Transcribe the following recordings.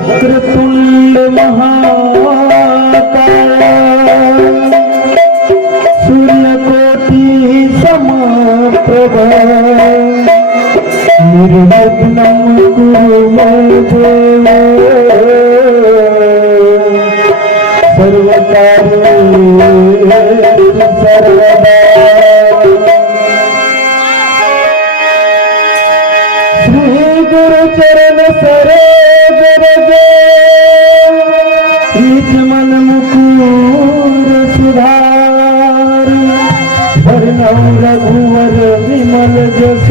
वक्रतुंड महाकाय सूर्यकोटि समप्रभ निर्विघ्नं कुरु मे देव सर्वकार्येषु सर्वदा। श्री गुरु चरण सरोज रज मन मुकुर सुधार भरनौ रघुवर विमल जस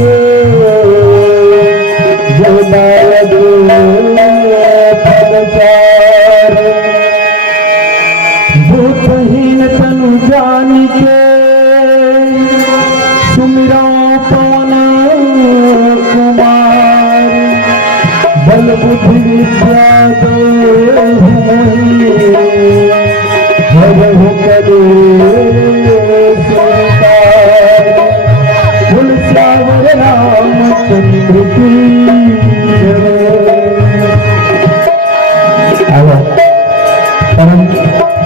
जोदायक फलचार। भूतहीन तनु जानिके सुमिरौ पवन कुमार बल बुद्धि विद्या देहु मोहि भजहु कलेश विकार। बोल श्यावर रामचंद्र की जय। परम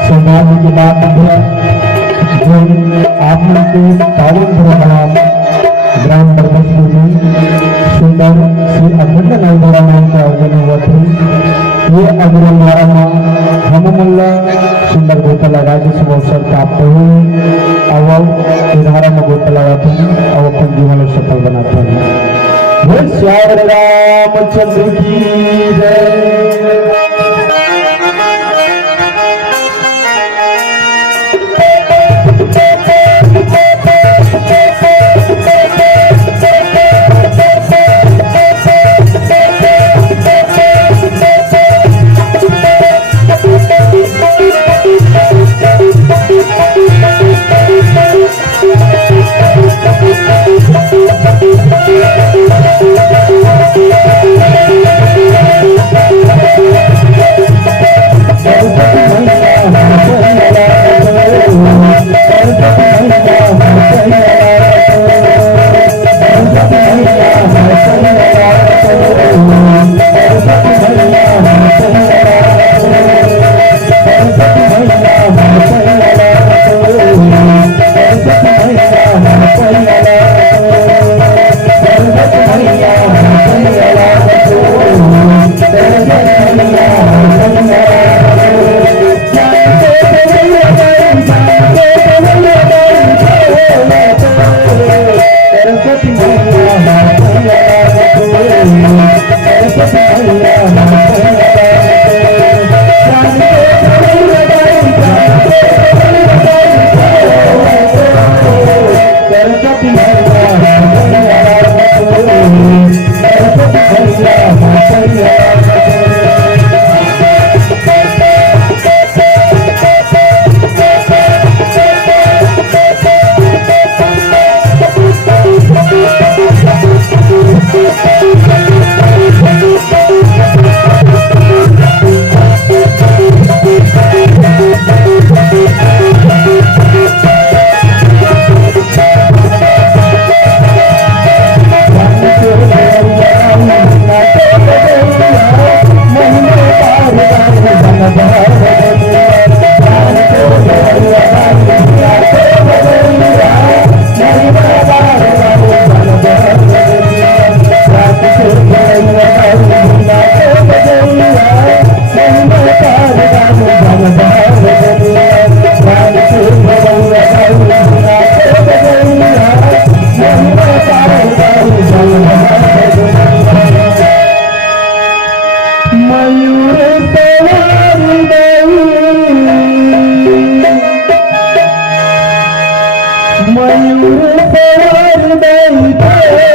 सौभाग्य की बात है जो आप लोग के पावन ग्राम परमेश्वर में सुंदर श्री अखंड नवद्वारा नाम का आयोजन हुआ था। ये अग्रद्वारा में हम मुल्ला सुंदर गोता लगा जिस अवसर प्राप्त हुए अब धारा में गोता लगाते हैं और अपन जीवन सफल बनाते हैं। बोल श्यावर रामचंद्र की जय। सवार बैठे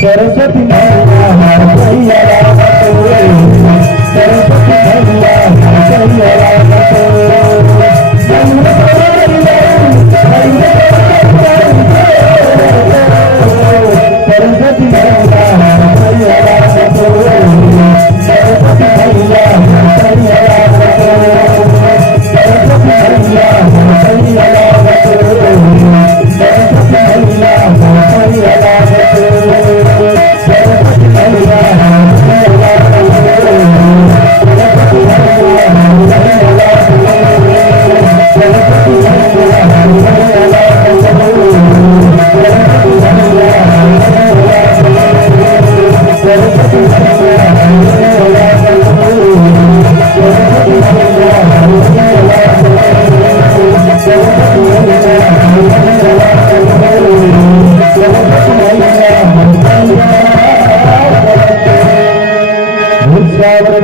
सरस्वती मैया मैया सरस्वती मैया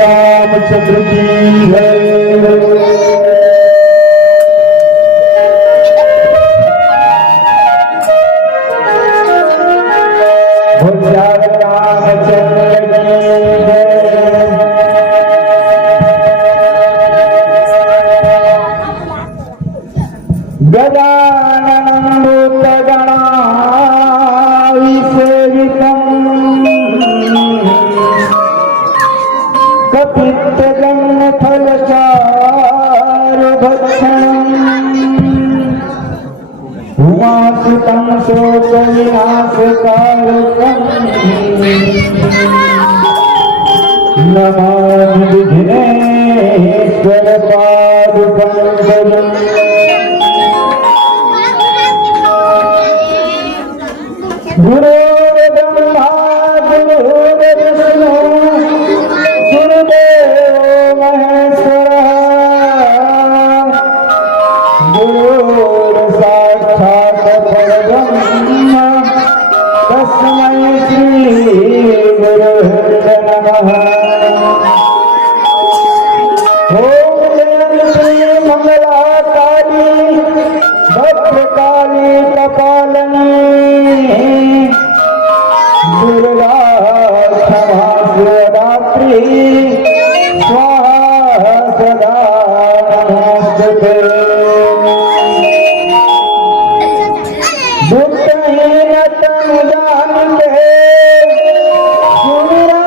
रामचंद्र की है। उमासुतं शोकविनाशकारकं नमामि विघ्नेश्वर पादपङ्कजम् गुरुर्ब्रह्मा गुरुर्विष्णु गुरुदेवो महेश्वरः गुरुर्साक्षात् परब्रह्म तस्मै श्री गुरुवे नमः। ओम जयंती मंगलाकाली भद्रकाली कपालिनी दुर्गा क्षमा शिवरात्रि स्वाहा सदा नमोस्तुते। दुःखहीन तन जानते सुरा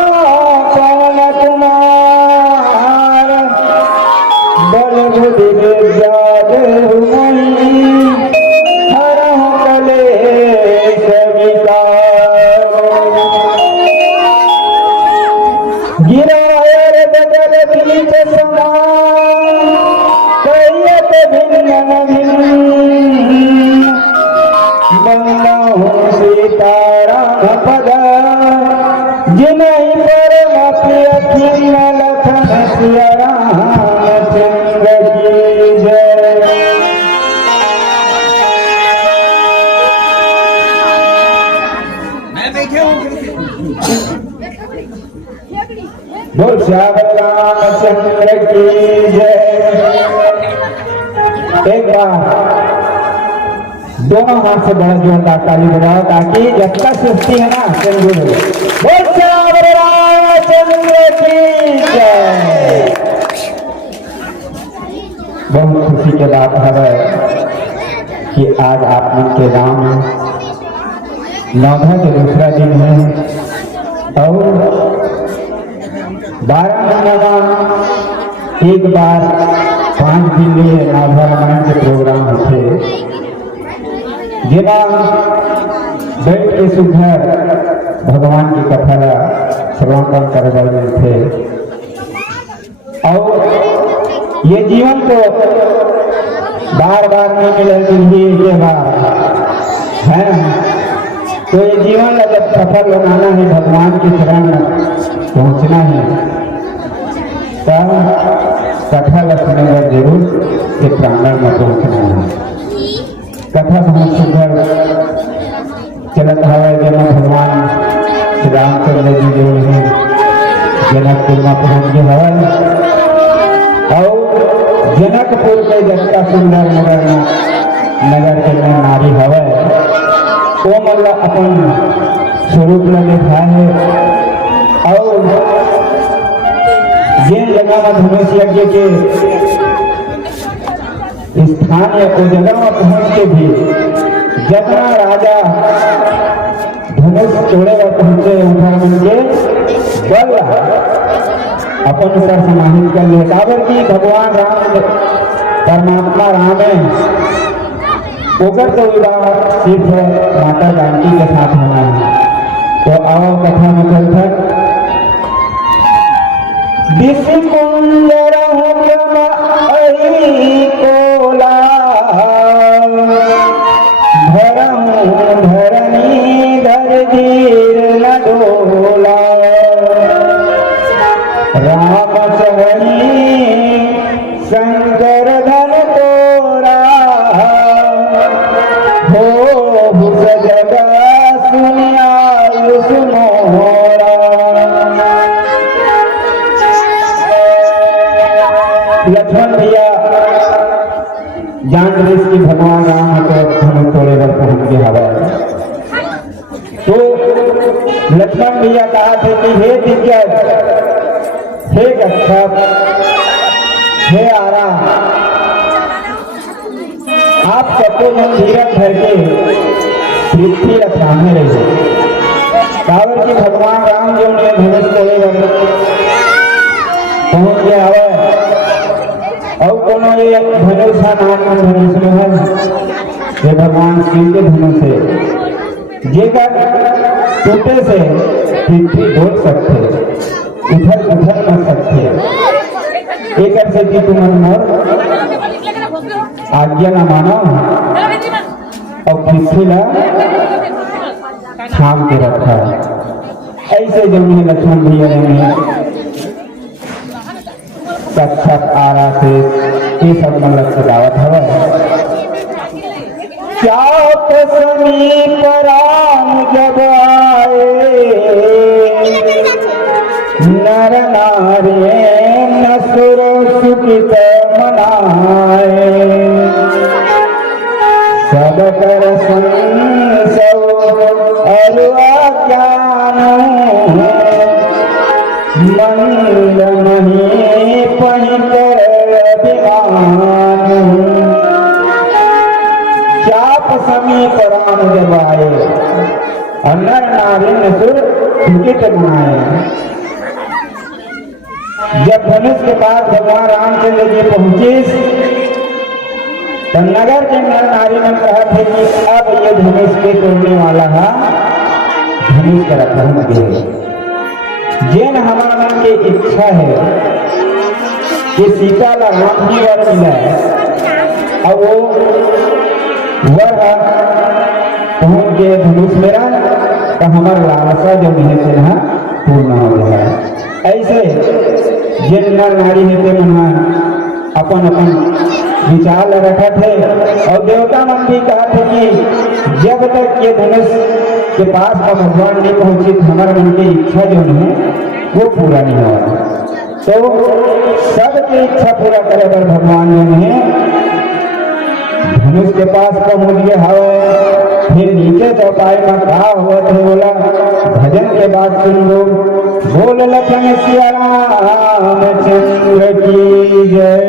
पवन कुमार बल बुद्धि विद्या देहु मई हरहु कलेश विकार। गिरायर बदल बीच समान कैयत भिन्न भिन्न बंदहु सीताराम पद जिनहि परम प्रिय खिन्न लखन सिया रामचंद्र की जय। बोल श्याम रामचंद्र की जय। एक बार दोनों हाथ से बहुत जोरदार ताली बजाओ ताकि जब तक सृष्टि है ना चंद्र बोल श्याम रामचंद्र की जय। बहुत खुशी के बात है कि आज आप लोग के गांव में नौधा के दूसरा दिन है और 12 महीना एक बार 5 दिन लिए नौधा के प्रोग्राम होते जिना बैठ के सुधर भगवान की कथा श्रवण कर रहे थे और ये जीवन को बार बार नहीं मिले जिंदगी के बाद है तो ये जीवन जब सफल बनाना है भगवान की शरण पहुंचना है तब कथा सुनने जरूर से प्रांगण में पहुंचना है। कथा बहुत सुंदर चलत है जब भगवान श्री रामचंद्र जी जो है जनकपुर में पहुंच गए हवन और जनकपुर के जनता सुंदर नगर में नगर के में नारी हवे वो मतलब अपन स्वरूप में देखा है। और जिन जगह में धनुष यज्ञ के स्थान है उस जगह में पहुंच के भी जब राजा धनुष तोड़ेगा पहुंचे उठा के बल अपन सर समाहित कर लिए काबर की भगवान राम परमात्मा राम है ओकर तो विवाह सिर्फ माता जानकी के साथ होना है। तो आओ कथा में चलकर कोला धरनी धर धीर न डोला राम चरणी शंकर धन तोरा हो भुज जगा सुनिया सुनोरा। लक्ष्मण भैया जान रहे कि भगवान राम को धनुष तोड़े पर पहुंच के हवा। तो लक्ष्मण भैया कहा थे कि हे दिग्गज, हे गच्छत, हे आरा, आप सबको जन धीरज धर के पृथ्वी रखाने रहे। काबर की भगवान राम जो ने धनुष तोड़े पहुंच गया हवा। और कोनो ये धनुष नाम धनुष में है ये भगवान शिव के धनुष है जेकर टूटे से पृथ्वी ढोल सकते उधर उधर कर सकते एक से कि तुम मोर आज्ञा न मानो और पृथ्वी ला थाम के रखा। ऐसे जब लक्ष्मण भैया ने साक्षात आरा से ये सब मतलब सजावट है। चाप समीप राम जब आए नर नारी नसुर सुखित मनाए सब कर संसव अरुआ ज्ञान मंद मही पहिकर अभिमान चाप समीप राम जब आए और नर नारी नसुर सुखित मनाए। जब धनुष के पास भगवान रामचंद्र जी पहुंचे तो नगर के नर नारी ने कहा थे कि अब ये धनुष के तोड़ने वाला है धनुष का रखन दे। जिन हमारा मन की इच्छा है कि सीता ला राम ही वर मिला और वो वर पहुंच गए धनुष मेरा तो हमारा लालसा जो है पूर्ण हो गया। ऐसे जिन नर नारी है मना अपन अपन विचार रखा थे और देवता मन भी कहा थे कि जब तक ये धनुष के पास का भगवान नहीं पहुंची हमारे मन की इच्छा जो है वो पूरा नहीं हुआ। तो सबकी इच्छा पूरा करे पर भगवान ने धनुष के पास पहुंच गए हवा। फिर नीचे चौपाई में कहा हुआ थे बोला भजन के बाद सुन लो बोल लखन सिया रामचंद्र की जय।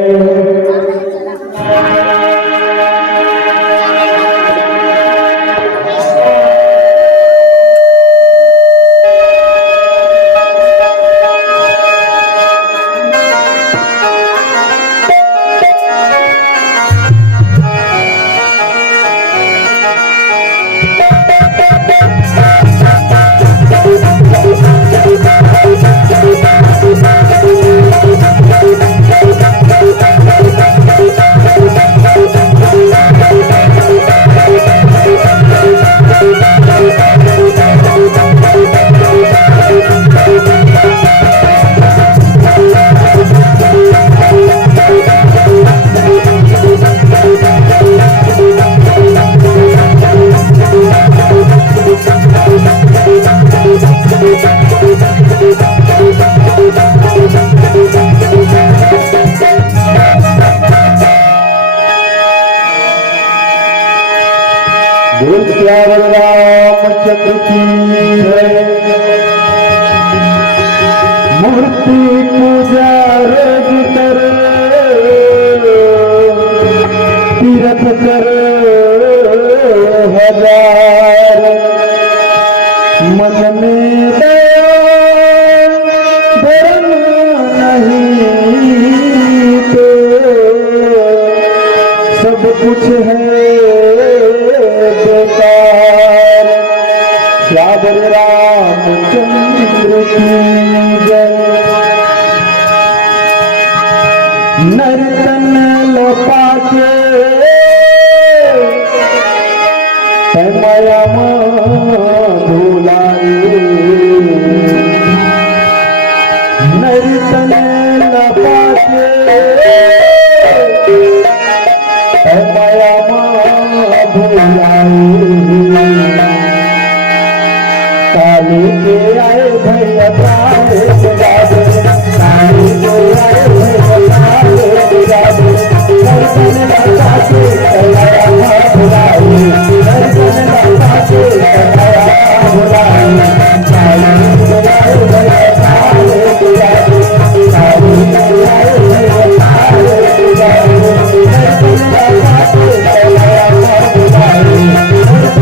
सियावर रामचंद्र की जय। मूर्ति पूजा रोज कर तीर्थ कर हजार मन में दया धर्म नहीं तो सब कुछ है बेकार। श्यावर रामचंद्र की जय। नर्तन लपा के माया भूलाए नर्तन लपा के माया भूलाए काली के आए भैया काले काली के आए भैया काले नर्तन लपा के माया भूलाए नर्तन लपा के माया भूलाए काली के आए भैया काले काली के आए भैया काले नर्तन लपा के माया भूलाए नर्तन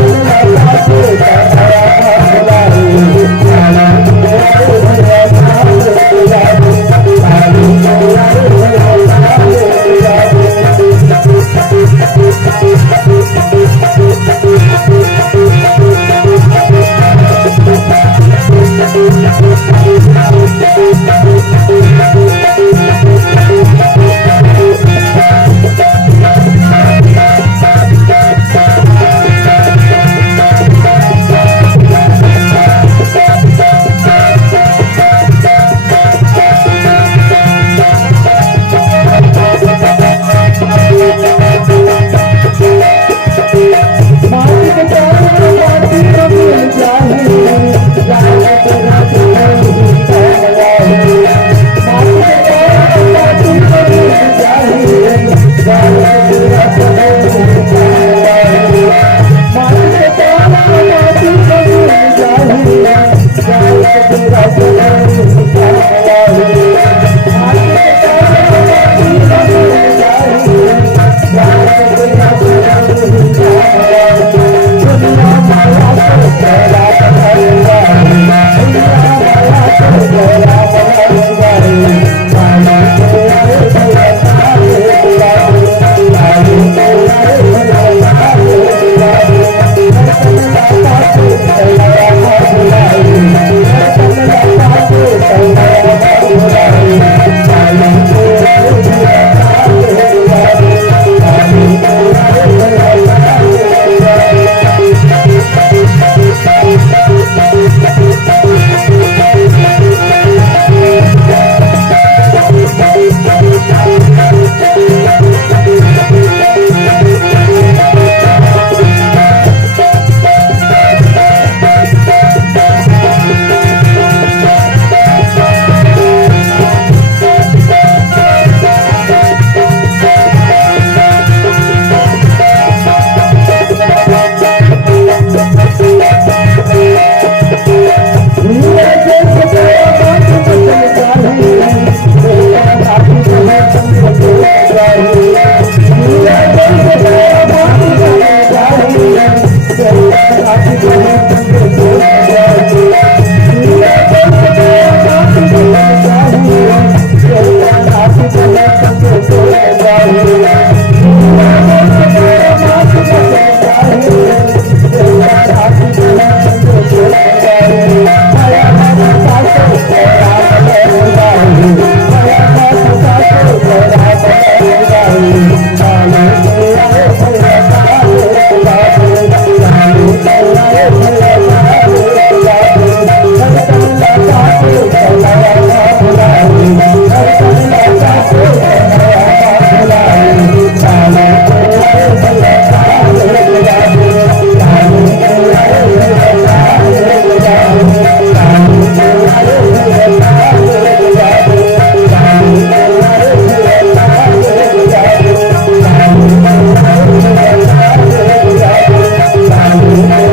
लपा के माया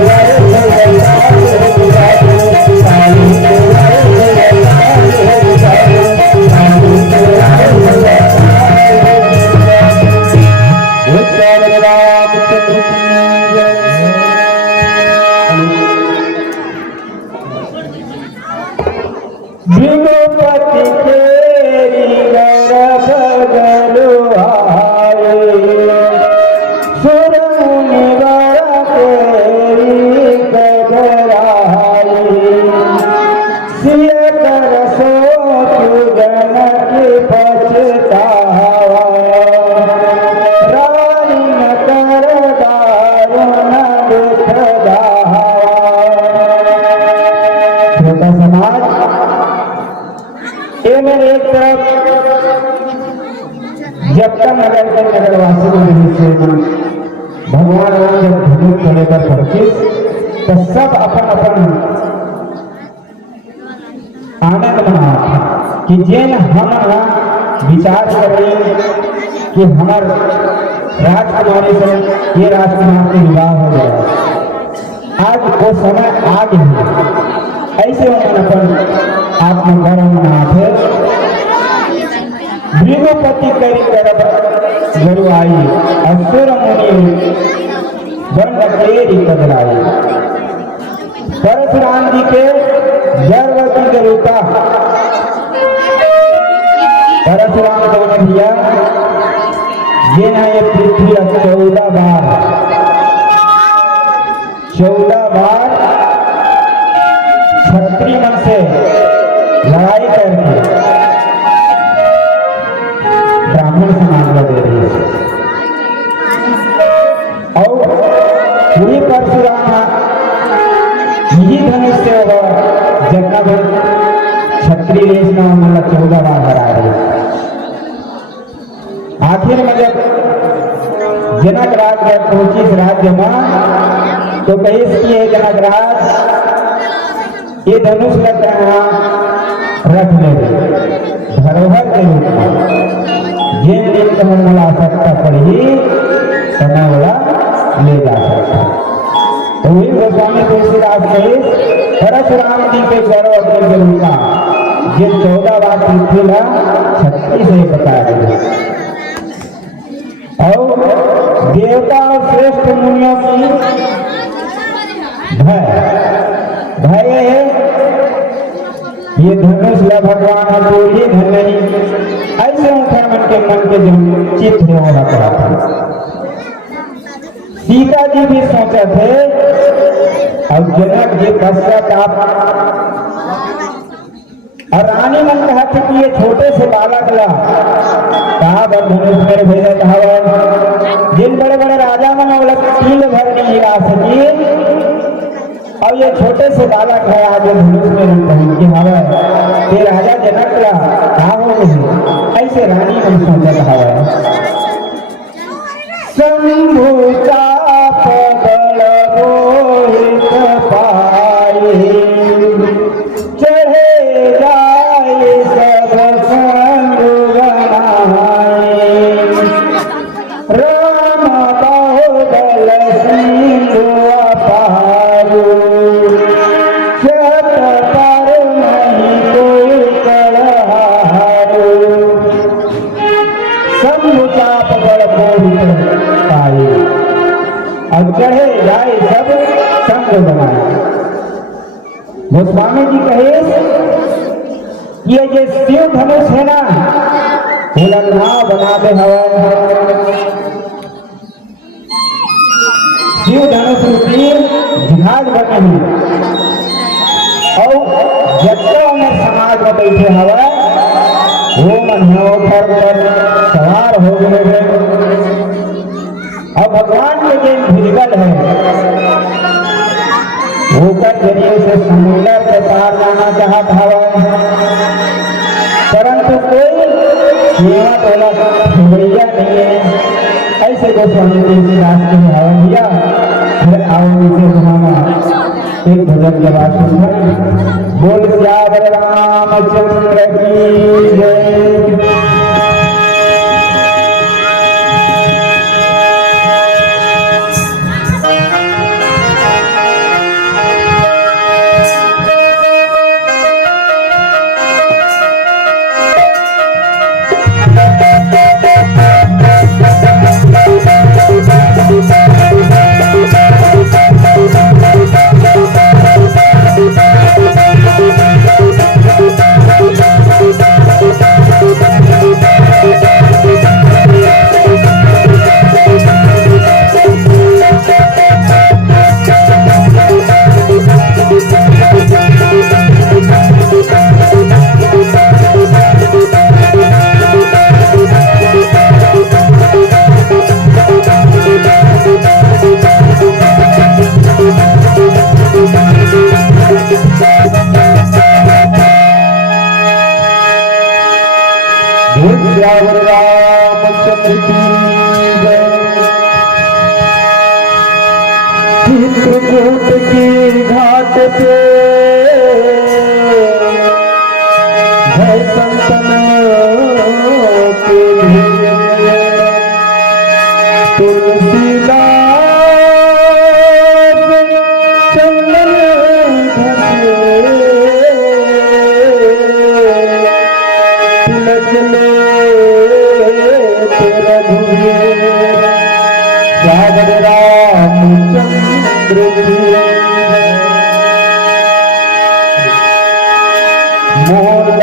भृगुपति केरी गर्भ गरुआए सुर मुनि वर केरी कगराए सिय कर सोचु गण के पछतावा रानी न कर दारुण दुख दावा। छोटा समाज ये मेरे एक तरफ जब तक नगर के नगरवासी भगवान राम जब धनुष चले पर पहुंचे तो सब अपन अपन आनंद मना कि जिन हम विचार करें कि हमार राजकुमारी से ये राजकुमार के विवाह हो जाए, आज वो समय आ गई है। ऐसे उन्होंने अपन आत्मकर्म मनाथे भृगुपति करी गर्भ गरुआई असुर मुनि वन केरी कगराई। परशुराम जी के गर्भवती गरुता परशुराम को दिया जिन्हें ये पृथ्वी 14 बार क्षत्रिय मन से लड़ाई करके ब्राह्मण समाज को दे रही है। और पूरी परशुराम यही धनुष से जगना भर क्षत्रिय देश में मतलब 14 बार हरा रही। आखिर में जब जनक राज जब पहुंची इस राज्य में तो कही कि जनक राज ये धनुष रख ले धरोहर के रूप में जिन दिन तुम्हें आवश्यकता पड़ी समय वाला ले जा सकता। तो वही गोस्वामी तुलसीदास कहे परशुराम जी के गर्भवती गरुता जिन 14 बार पृथ्वी ला 36 से बताया गया। और देवता और श्रेष्ठ मुनियों की भय है ये धनुष ला भगवान तो ये धन नहीं। ऐसे उठा मन के जो चित्त हो रहा था। सीता जी भी सोचे थे और जनक जी पश्चाताप और रानी मन कहा थी कि ये छोटे से बालक ला कहा धनुष मेरे भेजा कहा जिन बड़े बड़े राजा मन कील भर नहीं हिला सकी और ये छोटे से बालक है आज धनुष में पहन के हवा ये राजा जनक ला कहा हो गई। ऐसे रानी मन सोचा हवा शंभु चाप बल रोहित पाए चढ़े जाए सब संग बनाए राम बाहुबल सिंधु अपारू चत पर नहीं कोई कलहारू शंभु चाप बल रोहित पाए और चढ़े जाए सब संग बनाए। गोस्वामी जी कहे ये जो शिव धनुष है ना भोलना बना दे हवा शिव धनुष रूपी जहाज बने हैं और जत्ता में समाज में बैठे हवा वो मन पर सवार हो गए और भगवान के जो भिजगल है होकर जरिए से समुद्र के पार जाना चाहता हवा परंतु कोई सेवा तोला भैया नहीं है। ऐसे गोस्वामी तुलसीदास के हवैया फिर आओ इसे सुनाना एक भजन के बाद सुनना बोल श्यावर रामचंद्र की जय। श्यावर रामचंद्र की जय। चित्रकूट की घाट पे है संतन के लिए तुलसीदास चंदन घसे तिलक ले तेरा धुए श्यावर रामचंद्र की मोल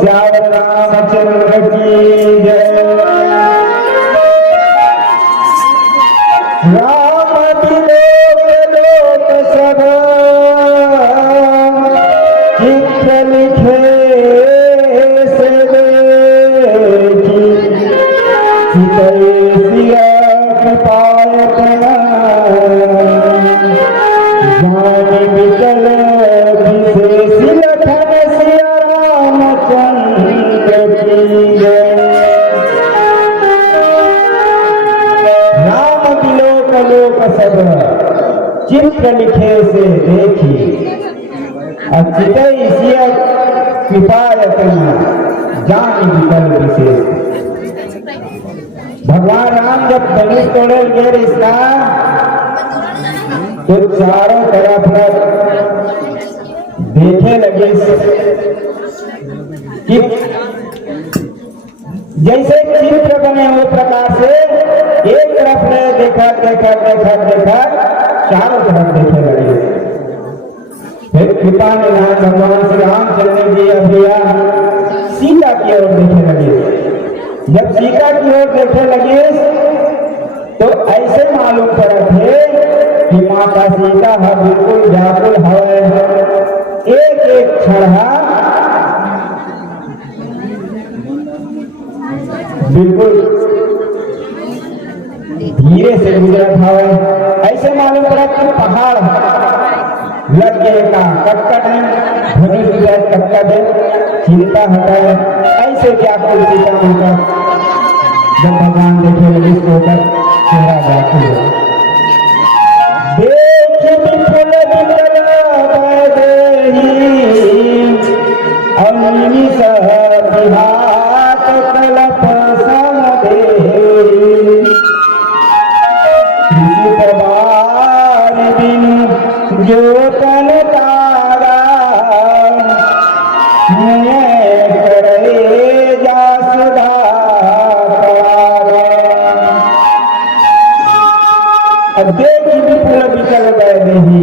श्याम रामचंद्र की जय। राम विलोक लोक सब चित्र लिखे से देखी सिया कृपायतन जान विकल विशेष लखन सिया रामचंद्र की जय। राम विलोक लोक सब चित्र लिखे से देखी अचितई सिया कृपायतन जान विकल विशेष। भगवान राम जब धनुष तोड़े गए इसका तो चारों तरफ देखे लगे कि जैसे चित्र बने हुए प्रकार से एक तरफ ने देखा देखा देखा देखा चारों तरफ देखे लगे। फिर कृपा निधान भगवान श्री रामचंद्र जी अभिया सीता की ओर देखे लगे। जब सीता की ओर देखे लगे तो ऐसे मालूम पड़ा थे कि माता सीता है बिल्कुल व्याकुल है। एक एक क्षण बिल्कुल धीरे से गुजरत है। ऐसे मालूम पड़ा कि पहाड़ लग गए का कटकट है धनुष कटकट है चिंता हटाए। ऐसे व्याकुल सीता माता जब भगवान देखे लगे इसको चेहरा व्याकुल है। देख विपुल विकल वैदेही अनिमिष विहात कलप समदेही कृषितवार बिनु ज्योतन तारा करे जासुधा देखी विपुल विकल वैदेही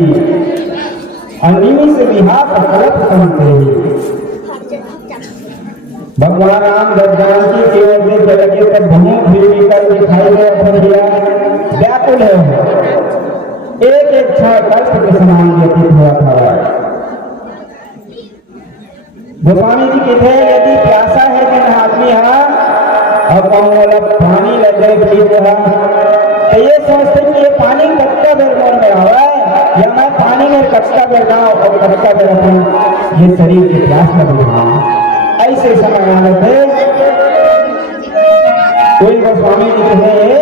अनिमिष विहात कलप समदेही। भगवान राम जब जानकी की ओर देखे लगे तब भूमि फिर विकल दिखाई दे व्याकुल है। एक एक क्षण कष्ट के समान व्यतीत हुआ था। गोस्वामी जी कहते हैं यदि प्यासा है जिन आदमी और बोला पानी लग गए पीत रहा तो ये सोचते कि ये पानी कच्चा बेर मन में आवा है या मैं पानी में कच्चा बेर गाँव और कच्चा बेर अपने ये शरीर की प्यास लगी रहा। ऐसे समय आने थे कोई गोस्वामी जी कहते हैं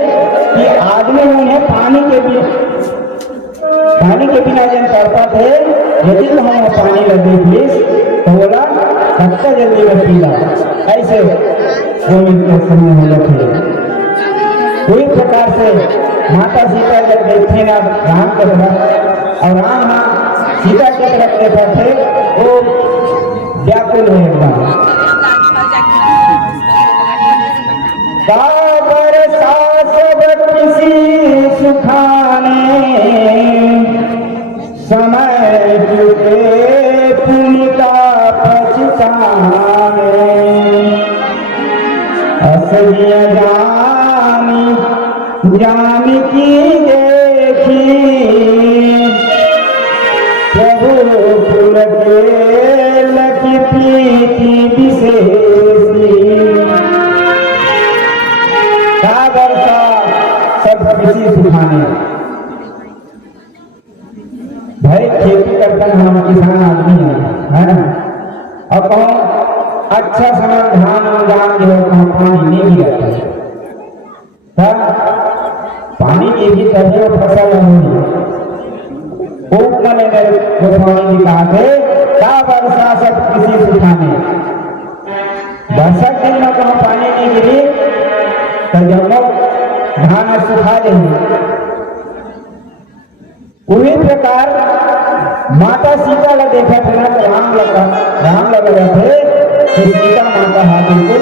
कि आदमी उन्हें पानी के बिना जन करता थे यदि तो हमें पानी लगे प्लीज तो बोला कच्चा जल्दी में पीला। ऐसे के समय में लगे पूरी प्रकार से माता सीता जब देखी ना राम की तरफ और राम सीता की तरफ देखा थे वो व्याकुल है एकदम। काबर सब किसी सुखाने समय चुके पुण्य का पछताने असलिया जान की देखी प्रभु फूल के लकी प्रीति विशेषी। काबर सब किसी सुखाने भाई खेती करता है हम किसान आदमी है ना। और कहो अच्छा समय धान उगान जो है पानी नहीं गिरता पानी की भी तभी फसल होगी। गोस्वामी जी कहा थे का वर्षा सब किसी सुखाने वर्षा दिन में कहीं पानी नहीं गिरी तो जब लोग धान सुखा देंगे। उसी प्रकार माता सीता का देखा था ना राम लग रहे थे कि सीता माता हाथ को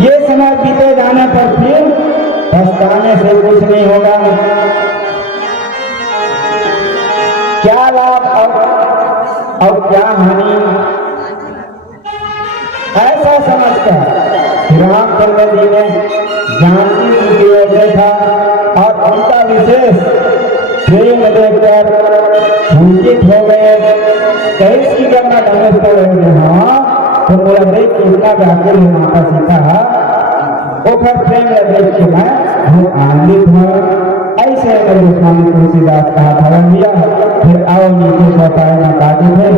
ये समय बीते जाने पर फिर पछताने से कुछ नहीं होगा। क्या लाभ और क्या हानि रामचंद्र जी ने जानकी जी की ओर देखा और उनका विशेष प्रेम देखकर पुलकित हो गए। कैसी करना धनुष तो हाँ तो बोला देख कितना व्याकुल है माता सीता, ओखर प्रेम देख के मैं आनंदित हूँ। ऐसे अगर गोस्वामी तुलसीदास कहा धर्म दिया। फिर आओ नीचे बताए ना काजी थे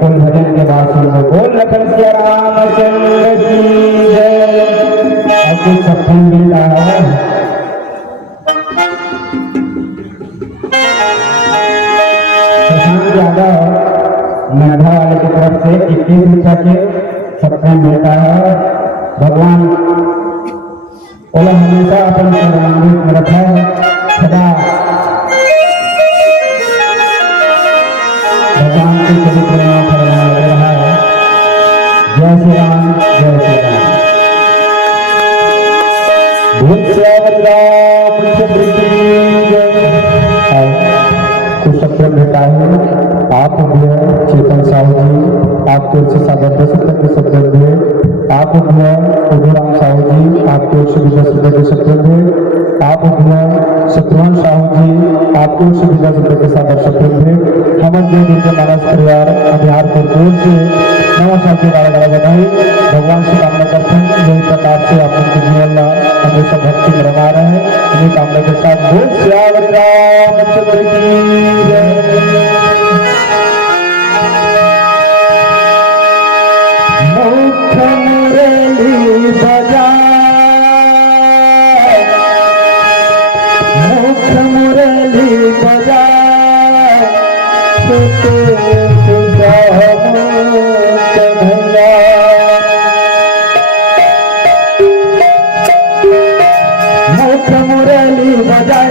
कुल भजन के बाद सुनो बोल लखन सिया रामचंद्र की जय। अब कुछ सत्संग मिल रहा है। शशांक यादव मेधा वाले की तरफ से 21 रुपया के सत्संग मिलता है। भगवान ओला हमेशा अपन सर्वांगित में रखा है सदा भगवान के चरित्र में फरमाया जा रहा है। जय श्री राम जय श्री राम। कुछ शब्द भेटा है आप भी है चेतन साहू जी, आपके ओर से सागर 10 रुपये के शब्द है। आप भी है उदयराम साहू जी, आपके ओर से भी 10 रुपये के शब्द है। आप भी है शत्रुघ्न साहू जी, आपके ओर से भी 10 रुपये के सागर शब्द है। हम जो दिन मानस परिवार बिहार को ओर से नवा साल के बारे बताई भगवान से कामना करते हैं यही प्रकार से आप उनके जीवन में हमेशा भक्ति में रहा रहे। इन्हीं कामना के साथ बोल श्याम रामचंद्र की जय। मुख मुरली बजा, मुख मुरली बजा, मुख मुरली बजाए मुख मुरली बजाए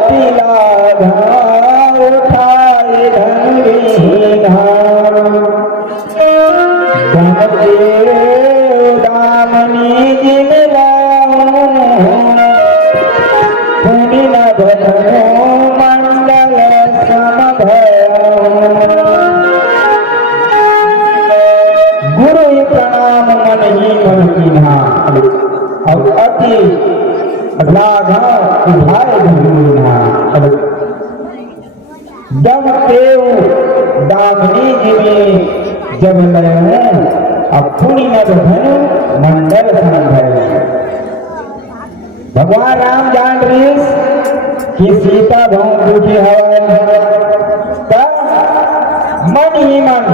तिला उठाए धनवी दामनी जिमला पुनि न बधनो मंडल समभय गुरु प्रणाम मन ही मन कीन्हा और अति लाघा उभाय धुना दम देव दामनी जिमे जब लय अब पुनि न धनु मंडल संभय भगवान राम जान रही कि सीता बहुत दुखी है तब मन ही मन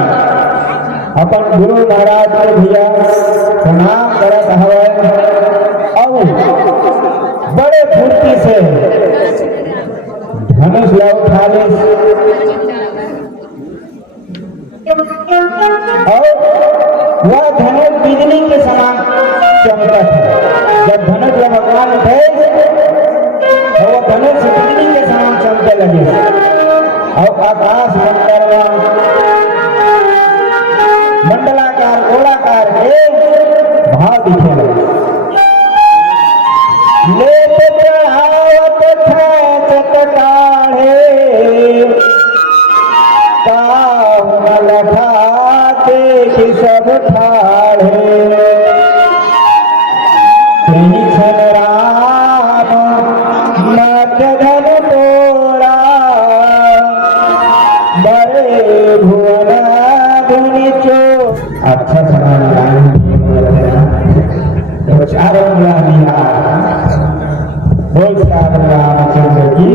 अपन गुरु महाराज के भैया प्रणाम करत हवे और बड़े फुर्ती से धनुष ला उठा ले और वह धनुष बिजली के समान चमकत है। जब धनुष ला भगवान उठे तो वह धनुष बिजली के समान चमकने लगे और आकाश मंडलाकार गोलाकार के भाव दिखे लगे। लेत चढ़ावत खेचत काढ़े काहुन लखा देख सब ठाढ़े छन राम मध्य धन तोरा बड़े भुवन धुनि चो अच्छा समान तो चारों मिला बोल रामचंद्र की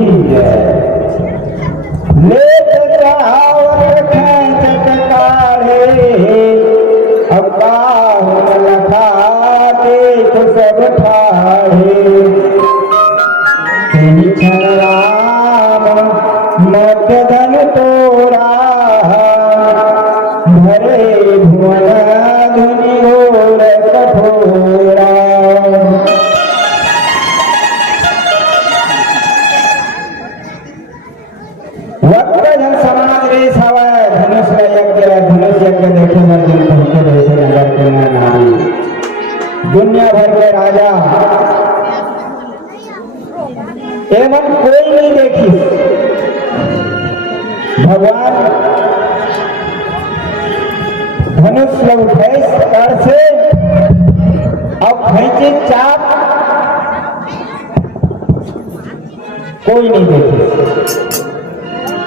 लेत चढ़ावत खेचत काढ़े अब काहुन लखा देख सब ठाढ़े छन राम मध्य धन तोरा भरे भुवन धुनि घोर कठोरा वक्त जन समाज रे सवय धनुष यज्ञ देखे मन दिन पहुंचे रहे से नगर के नारी दुनिया भर के राजा एवं कोई नहीं देखी भगवान धनुष ला उठे कर से अब खींचे चाप कोई नहीं देखे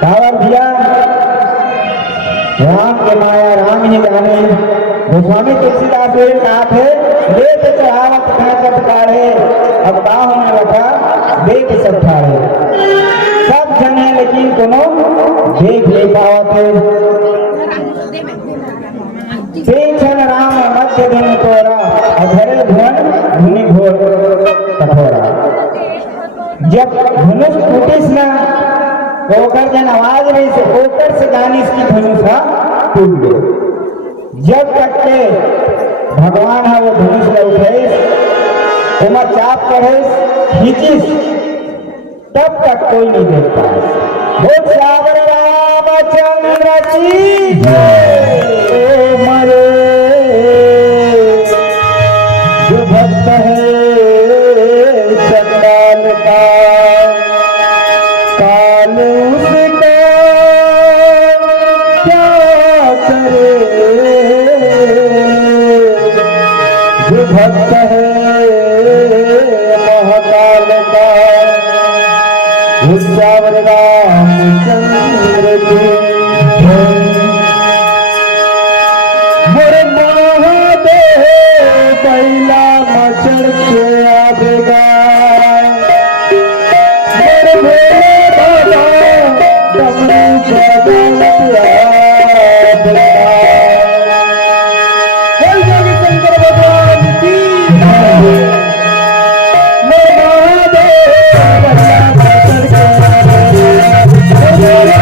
कावर दिया राम के माया राम ही जाने गोस्वामी तुलसीदास नाथ है लेत चढ़ावत खेचत काढ़े अब बाहों में रखा देख सब ठाढ़े सब जने लेकिन कोनो देख ले पावते छन राम मध्य दिन तोरा अधरे भुवन धुनि घोर कठोरा जब धनुष टूटिस ना तो ओकर जन आवाज रही से ओकर से जानिस की धनुष टूट गए। जब तक के भगवान है वो धनुष ले उठे उमा चाप करे खींचिस तब तक कोई नहीं देख पाए। बोल सागर रामचंद्र की जय। मरे जो भक्त है चंडाल का काल उसका क्या करे जो भक्त है महाकाल का उच्चावर रामचंद्र की मोरे महादेव बैला मचड़ के आवेगा मोरे भोले बाबा डमरू बजावत आवेगा। बोल जोगी शंकर भगवान की जय। मोरे महादेव बैला मचड़ के आवेगा मोरे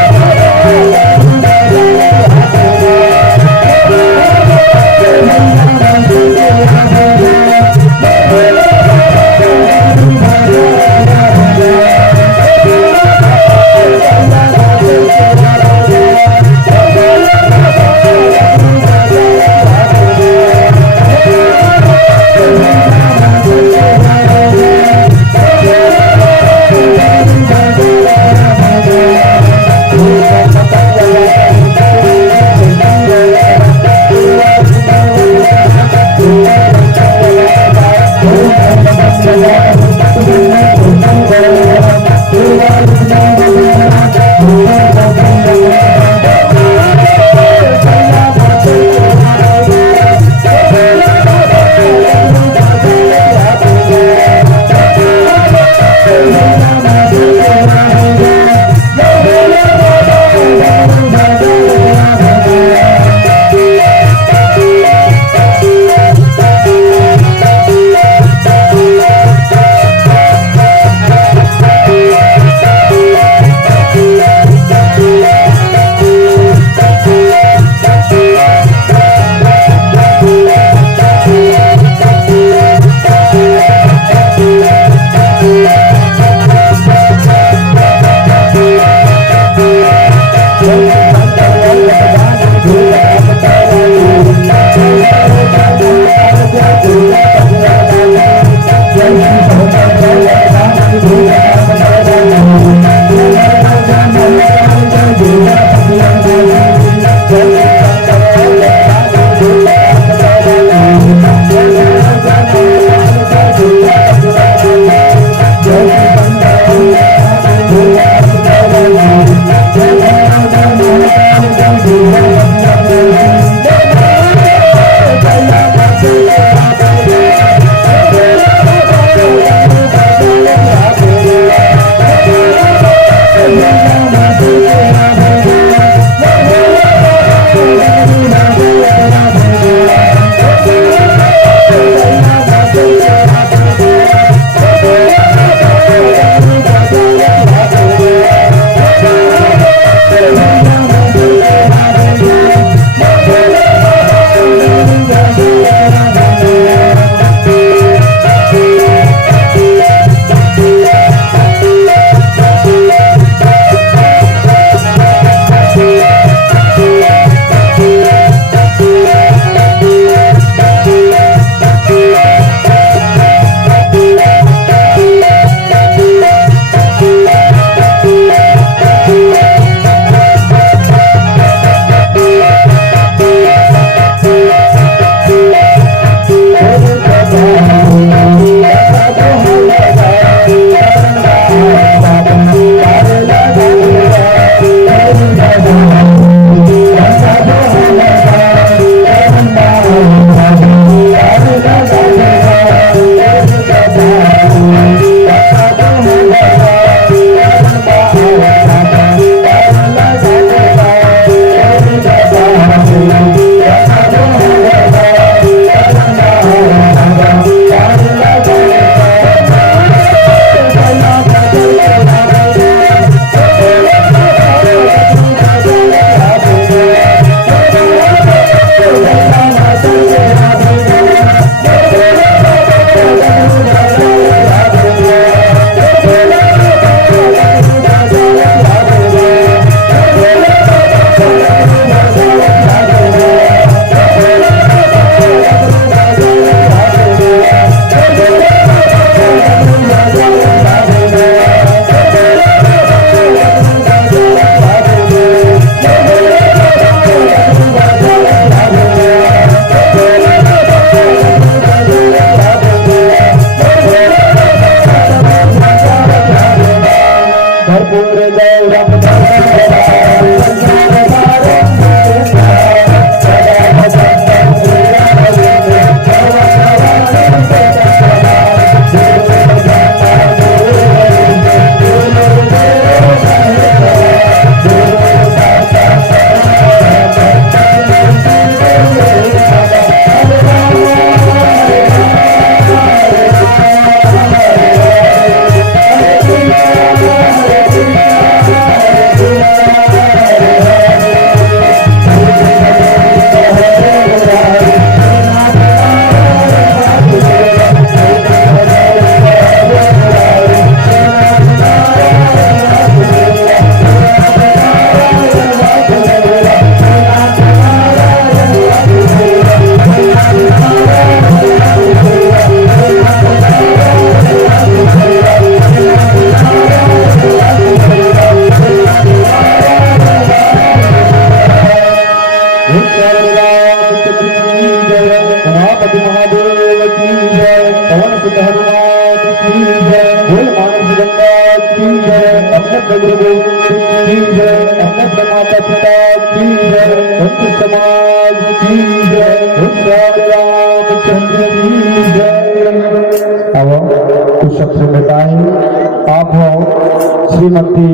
श्रीमती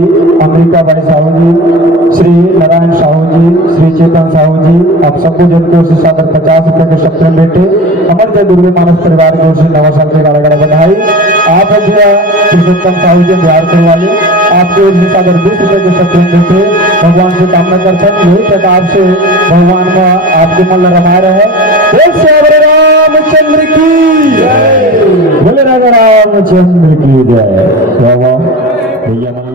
अमृता बाई साहू जी, श्री नारायण साहू जी, श्री चेतन साहू जी, आप सबको जन की ओर से सादर 50 रुपए के सप्तम बेटे अमर जय दुर्गे मानस परिवार की ओर से नवा साल के गाड़ा बधाई। आप पुरुषोत्तम साहू जी बिहार के वाले आपकी ओर से सादर 20 रुपए के सप्तम बेटे भगवान से कामना करते हैं यही प्रकार से भगवान का आपके मन रमा रहे। रामचंद्र की जय, बोले राजा रामचंद्र की जय। भैया